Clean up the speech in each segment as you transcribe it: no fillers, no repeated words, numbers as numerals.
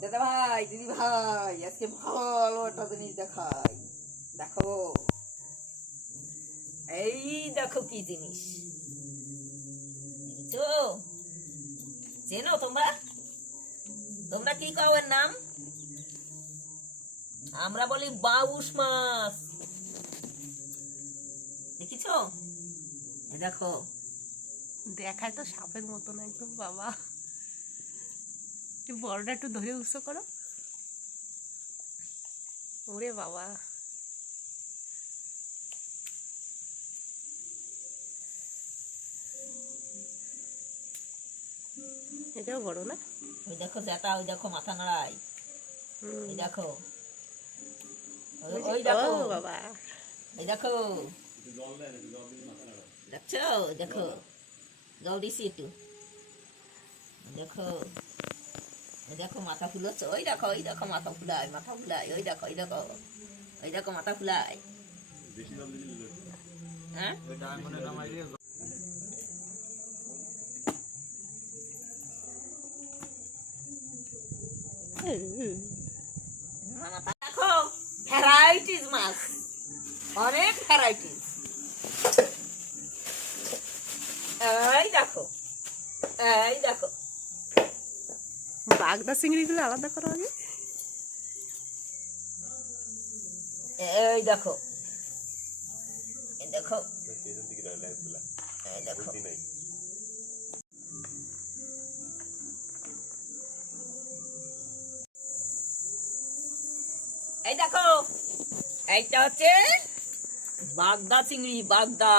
দাদা ভাই, দিদি ভাই, আজকে ভালো একটা জিনিস দেখাই। দেখো, এই দেখো কি জিনিস দেখছো? চেনো তোমরা? তোমরা কি কও এর নাম? আমরা বলি বাউশ মাছ। দেখিছো? দেখো, দেখায় তো সাপের মতন একদম। বাবা, বড়টা একটু ধরে উৎস করো। ওরে বাবা, এটাও বড় না? ওই দেখো জেটা, ওই দেখো মাথা নাড়াই, ওই দেখো, ওই দেখো বাবা, এই দেখো, দেখছো? দেখো, জল দিছি একটু। দেখো, ওই দেখো মাথা ফুলোচ্ছে। ওই দেখো, ওই দেখো মাথা ফুলায়, মাথা ফুলায়। ওই দেখো, ওই দেখো, ওই দেখো মাথা ফুলায়। হ্যাঁ, দেখো ভ্যারাইটিস মাছ, অনেক ভ্যারাইটিস। এই দেখো, এই দেখো, বাগদা চিংড়িগুলো আলাদা করো আগে। এই দেখো, এই দেখো, এই দেখো, এই দেখো, এইটা হচ্ছে বাগদা চিংড়ি। বাগদা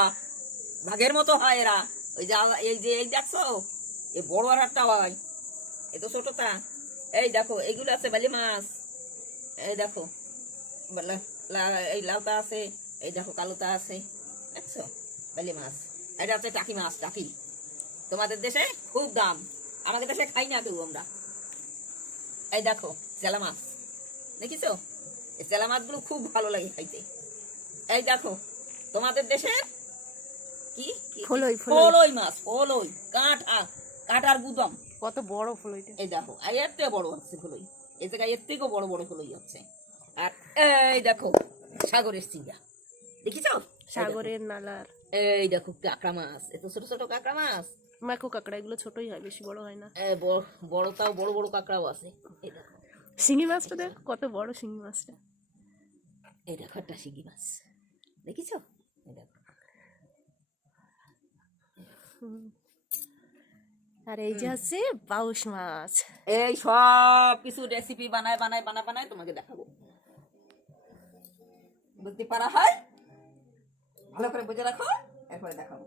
বাঘের মতো হয় এরা। ওই যে এই যে এই দেখছো, এই বড় আর একটা হয়, এ তো ছোটটা। এই দেখো, এইগুলো আছে বালি মাছ। এই দেখো, এই লাউটা আছে, এই দেখো কালোটা আছে, দেখছো? বালি মাছ। এটা হচ্ছে টাকি মাছ। টাকি তোমাদের দেশে খুব দাম, আমাদের দেশে খাই না কেউ আমরা। এই দেখো চেলা মাছ, দেখিছো? এই চেলা মাছগুলো খুব ভালো লাগে খাইতে। এই দেখো তোমাদের দেশে কি ফলই ফলই মাছ, ফলই কাঁটা, কাঁটার গুদম। কত বড় ফলইটা! এই দেখো, এর থেকে বড় হচ্ছে ফলই, এই জায়গায় এর থেকেও বড় বড় ফলই হচ্ছে। আর এই দেখো সাগরের চিংড়া, দেখিছো? সাগরের নালার। এই দেখো কাঁকড়া মাছ, এত ছোট ছোট কাঁকড়া মাছ। মাকু কাঁকড়া এগুলো ছোটই হয়, বেশি বড় হয় না। বড়টাও বড় বড় কাঁকড়াও আছে। এই দেখো, শিঙি মাছটা দেখ কত বড় শিঙি মাছটা। এই দেখো একটা শিঙি মাছ, দেখিছো? এই দেখো, আর এই যে হচ্ছে বাউশ মাছ। এই সব কিছু রেসিপি বানায় বানায় বানায় বানায় তোমাকে দেখাবো। বুঝতে পারা হয়? ভালো করে বুঝে রাখো, এরপরে দেখাবো।